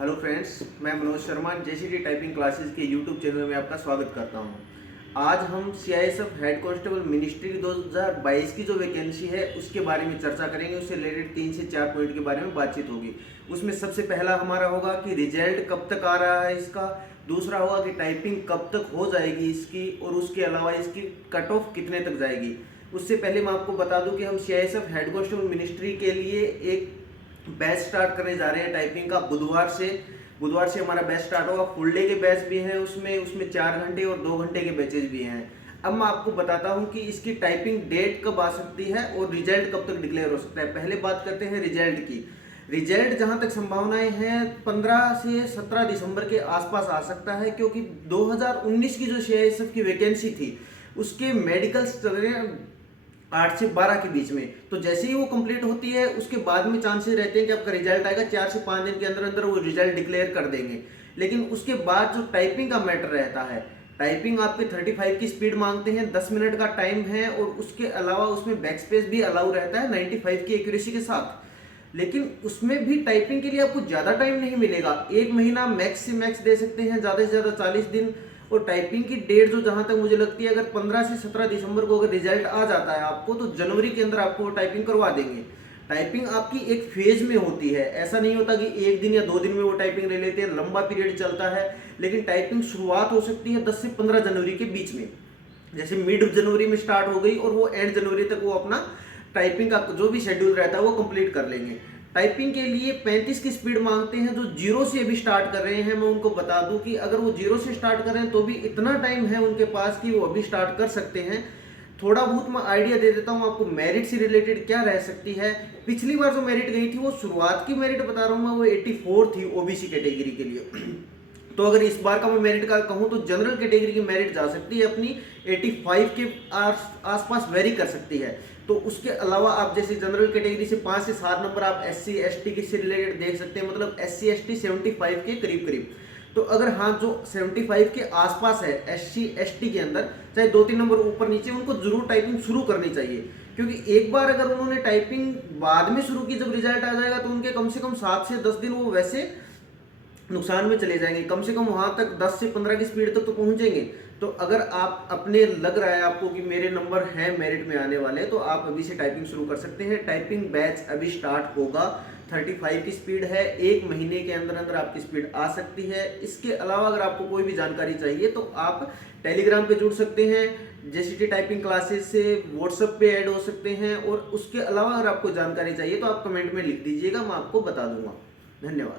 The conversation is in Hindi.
हेलो फ्रेंड्स, मैं Manoj Sharma JCT typing classes के यूट्यूब चैनल में आपका स्वागत करता हूं। आज हम सीआईएसएफ हेड कांस्टेबल मिनिस्ट्री 2022 की जो वैकेंसी है उसके बारे में चर्चा करेंगे। उससे रिलेटेड 3 से 4 पॉइंट के बारे में बातचीत होगी। उसमें सबसे पहला हमारा होगा कि रिजल्ट कब तक आ रहा है इसका। दूसरा होगा कि टाइपिंग कब तक हो जाएगी इसकी, और उसके अलावा इसकी कट ऑफ कितने तक जाएगी। उससे पहले मैं आपको बता दूं कि हम सीआईएसएफ हेड कांस्टेबल मिनिस्ट्री के लिए एक बैच स्टार्ट करने जा रहे हैं टाइपिंग का। बुधवार से हमारा बैच स्टार्ट होगा। फुल डे के बैच भी हैं, उसमें 4 घंटे और 2 घंटे के बैचेज भी हैं। अब मैं आपको बताता हूं कि इसकी टाइपिंग डेट कब आ सकती है और रिजल्ट कब तक डिक्लेयर हो सकता है। पहले बात करते हैं रिजल्ट की। रिजल्ट जहां तक संभावनाएं हैं 15 से 17 दिसंबर के आसपास आ सकता है, क्योंकि 2019 की जो सीआईएसएफ की वैकेंसी थी उसके मेडिकल्स चल रहे हैं 8 से 12 के बीच में। तो जैसे ही वो कंप्लीट होती है उसके बाद में चांसेस रहते हैं कि आपका रिजल्ट आएगा। 4 से 5 दिन के अंदर अंदर वो रिजल्ट डिक्लेयर कर देंगे। लेकिन उसके बाद जो टाइपिंग का मैटर रहता है, टाइपिंग आपके 35 की स्पीड मांगते हैं, 10 मिनट का टाइम है, और उसके अलावा उसमें बैक स्पेस भी अलाउ रहता है 95 की एक्यूरेसी के साथ। लेकिन उसमें भी टाइपिंग के लिए आपको ज़्यादा टाइम नहीं मिलेगा। 1 महीना मैक्स से मैक्स दे सकते हैं, ज़्यादा से ज़्यादा 40 दिन। और टाइपिंग की डेट जो जहां तक मुझे लगती है, अगर 15 से 17 दिसंबर को अगर रिजल्ट आ जाता है आपको, तो जनवरी के अंदर आपको टाइपिंग करवा देंगे। टाइपिंग आपकी एक फेज में होती है, ऐसा नहीं होता कि 1 दिन या 2 दिन में वो टाइपिंग ले लेते हैं, लंबा पीरियड चलता है। लेकिन टाइपिंग शुरुआत हो सकती है 10 से 15 जनवरी के बीच में। जैसे मिड जनवरी में स्टार्ट हो गई और वो एंड जनवरी तक वो अपना टाइपिंग का जो भी शेड्यूल रहता है वो कंप्लीट कर लेंगे। टाइपिंग के लिए 35 की स्पीड मांगते हैं। जो जीरो से अभी स्टार्ट कर रहे हैं, मैं उनको बता दूं कि अगर वो जीरो से स्टार्ट कर रहे हैं तो भी इतना टाइम है उनके पास कि वो अभी स्टार्ट कर सकते हैं। थोड़ा बहुत मैं आइडिया दे देता हूं आपको मेरिट से रिलेटेड क्या रह सकती है। पिछली बार जो मेरिट गई थी, वो शुरुआत की मेरिट बता रहा हूं मैं, वो 84 थी ओबीसी कैटेगरी के लिए। तो अगर इस बार का मैं मेरिट का कहूं तो जनरल कैटेगरी की मेरिट जा सकती है अपनी 85 के आसपास वेरी कर सकती है। तो उसके अलावा आप जैसे जनरल कैटेगरी से 5 से 7 नंबर आप एससी एसटी के से रिलेटेड देख सकते हैं, मतलब एससी एसटी 75 के करीब करीब। तो अगर हाँ जो 75 के आसपास है एससी एसटी के अंदर, चाहे 2-3 नंबर ऊपर नीचे, उनको जरूर टाइपिंग शुरू करनी चाहिए। क्योंकि एक बार अगर उन्होंने टाइपिंग बाद में शुरू की, जब रिजल्ट आ जाएगा, तो उनके कम से कम 7 से 10 दिन वो वैसे नुकसान में चले जाएंगे। कम से कम वहां तक 10 से 15 की स्पीड तक तो पहुंचेंगे। तो अगर आप अपने लग रहा है आपको कि मेरे नंबर हैं मेरिट में आने वाले, तो आप अभी से टाइपिंग शुरू कर सकते हैं। टाइपिंग बैच अभी स्टार्ट होगा, 35 की स्पीड है, 1 महीने के अंदर अंदर आपकी स्पीड आ सकती है। इसके अलावा अगर आपको कोई भी जानकारी चाहिए तो आप टेलीग्राम पे जुड़ सकते हैं, जेसीटी टाइपिंग क्लासेस से व्हाट्सएप पे ऐड हो सकते हैं। और उसके अलावा अगर आपको जानकारी चाहिए तो आप कमेंट में लिख दीजिएगा, मैं आपको बता दूंगा। धन्यवाद।